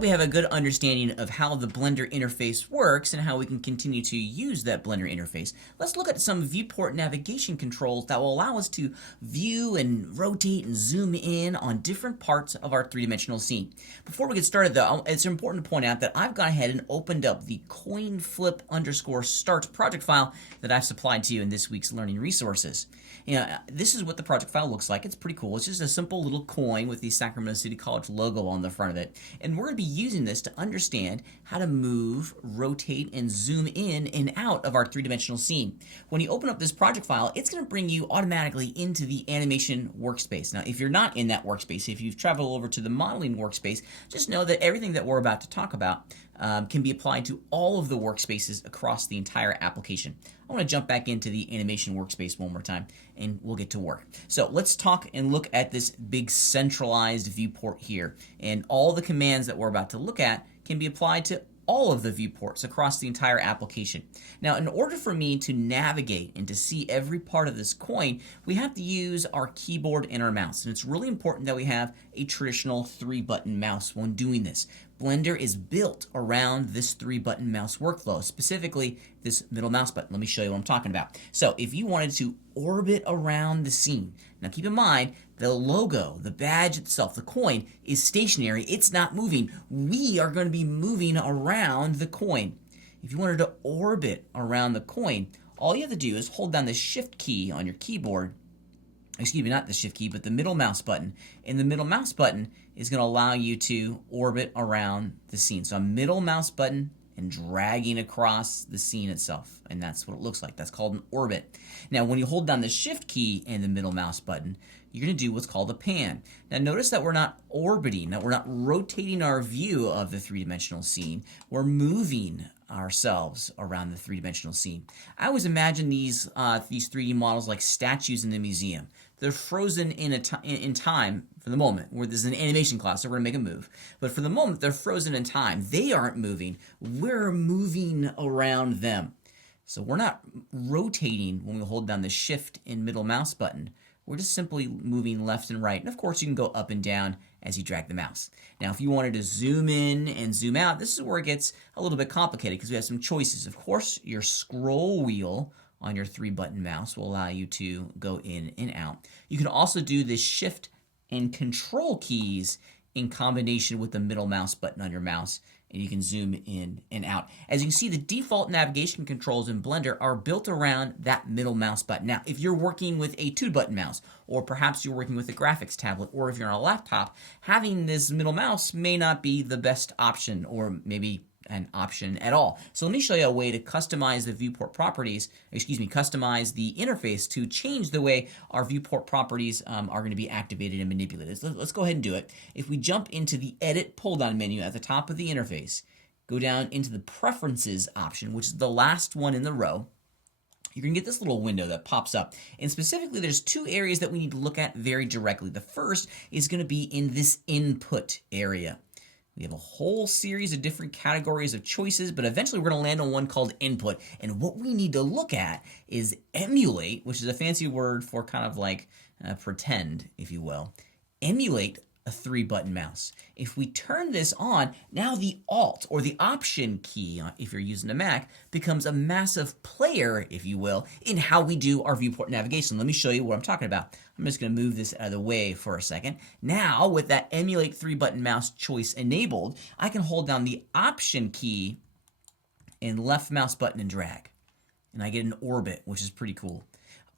that we have a good understanding of how the Blender interface works and how we can continue to use that Blender interface, let's look at some viewport navigation controls that will allow us to view and rotate and zoom in on different parts of our three-dimensional scene. Before we get started though, it's important to point out that I've gone ahead and opened up the coinflip_start project file that I've supplied to you in this week's learning resources. This is what the project file looks like. It's pretty cool. It's just a simple little coin with the Sacramento City College logo on the front of it. And we're going to be using this to understand how to move, rotate, and zoom in and out of our three-dimensional scene. When you open up this project file, it's going to bring you automatically into the animation workspace. Now, if you're not in that workspace, if you've traveled over to the modeling workspace, just know that everything that we're about to talk about can be applied to all of the workspaces across the entire application. I want to jump back into the animation workspace one more time and we'll get to work. So let's talk and look at this big centralized viewport here, and all the commands that we're about to look at can be applied to all of the viewports across the entire application. Now, in order for me to navigate and to see every part of this coin, we have to use our keyboard and our mouse. And it's really important that we have a traditional 3-button mouse when doing this. Blender is built around this 3-button mouse workflow, specifically this middle mouse button. Let me show you what I'm talking about. So if you wanted to orbit around the scene, now keep in mind, the logo, the badge itself, the coin is stationary. It's not moving. We are going to be moving around the coin. If you wanted to orbit around the coin, all you have to do is hold down the shift key on your keyboard. Excuse me, not the shift key, but the middle mouse button. And the middle mouse button is going to allow you to orbit around the scene. So a middle mouse button and dragging across the scene itself. And that's what it looks like. That's called an orbit. Now, when you hold down the shift key and the middle mouse button, you're going to do what's called a pan. Now, notice that we're not orbiting, that we're not rotating our view of the three-dimensional scene. We're moving ourselves around the three-dimensional scene. I always imagine these 3D models like statues in the museum. They're frozen in time for the moment, where this is an animation class, so we're going to make a move. But for the moment, they're frozen in time. They aren't moving. We're moving around them. So we're not rotating when we hold down the shift and middle mouse button. We're just simply moving left and right. And of course, you can go up and down as you drag the mouse. Now, if you wanted to zoom in and zoom out, this is where it gets a little bit complicated because we have some choices. Of course, your scroll wheel on your 3-button mouse will allow you to go in and out. You can also do the shift and control keys in combination with the middle mouse button on your mouse, and you can zoom in and out. As you can see, the default navigation controls in Blender are built around that middle mouse button. Now, if you're working with a 2-button mouse, or perhaps you're working with a graphics tablet, or if you're on a laptop, having this middle mouse may not be the best option, or maybe an option at all. So let me show you a way to customize the viewport properties, customize the interface to change the way our viewport properties are going to be activated and manipulated. So let's go ahead and do it. If we jump into the Edit pull-down menu at the top of the interface, go down into the Preferences option, which is the last one in the row, you're going to get this little window that pops up. And specifically, there's 2 areas that we need to look at very directly. The first is going to be in this Input area. We have a whole series of different categories of choices, but eventually we're going to land on one called input. And what we need to look at is emulate, which is a fancy word for kind of like pretend, if you will. Emulate a 3-button mouse. If we turn this on, now the Alt or the Option key, if you're using a Mac, becomes a massive player, if you will, in how we do our viewport navigation. Let me show you what I'm talking about. I'm just going to move this out of the way for a second. Now, with that Emulate 3-button mouse choice enabled, I can hold down the Option key and left mouse button and drag. And I get an orbit, which is pretty cool.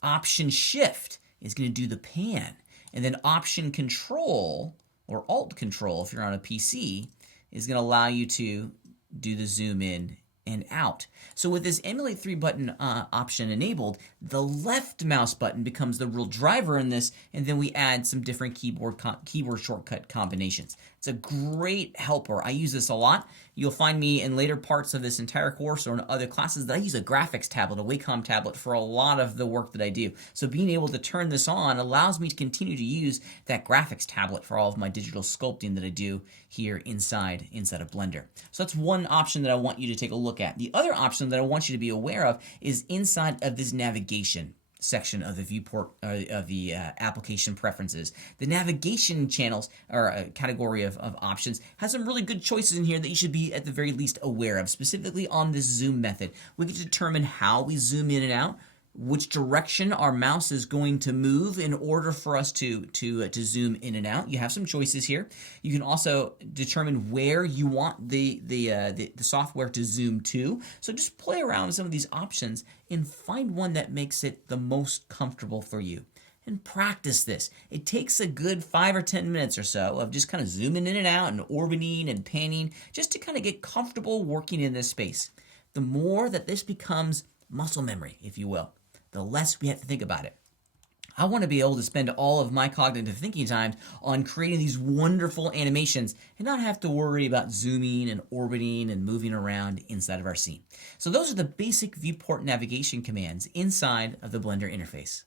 Option Shift is going to do the pan. And then Option Control, or Alt Control if you're on a PC, is going to allow you to do the zoom in and out. So with this Emulate 3-button option enabled, the left mouse button becomes the real driver in this, and then we add some different keyboard shortcut combinations. It's a great helper. I use this a lot. You'll find me in later parts of this entire course or in other classes that I use a graphics tablet, a Wacom tablet, for a lot of the work that I do. So being able to turn this on allows me to continue to use that graphics tablet for all of my digital sculpting that I do here inside of Blender. So that's one option that I want you to take a look at. The other option that I want you to be aware of is inside of this navigation section of the viewport of the application preferences. The navigation channels or category of options has some really good choices in here that you should be at the very least aware of, specifically on this zoom method. We can determine how we zoom in and out, which direction our mouse is going to move in order for us to zoom in and out. You have some choices here. You can also determine where you want the software to zoom to. So just play around with some of these options and find one that makes it the most comfortable for you. And practice this. It takes a good 5 or 10 minutes or so of just kind of zooming in and out and orbiting and panning just to kind of get comfortable working in this space. The more that this becomes muscle memory, if you will, the less we have to think about it. I want to be able to spend all of my cognitive thinking time on creating these wonderful animations and not have to worry about zooming and orbiting and moving around inside of our scene. So those are the basic viewport navigation commands inside of the Blender interface.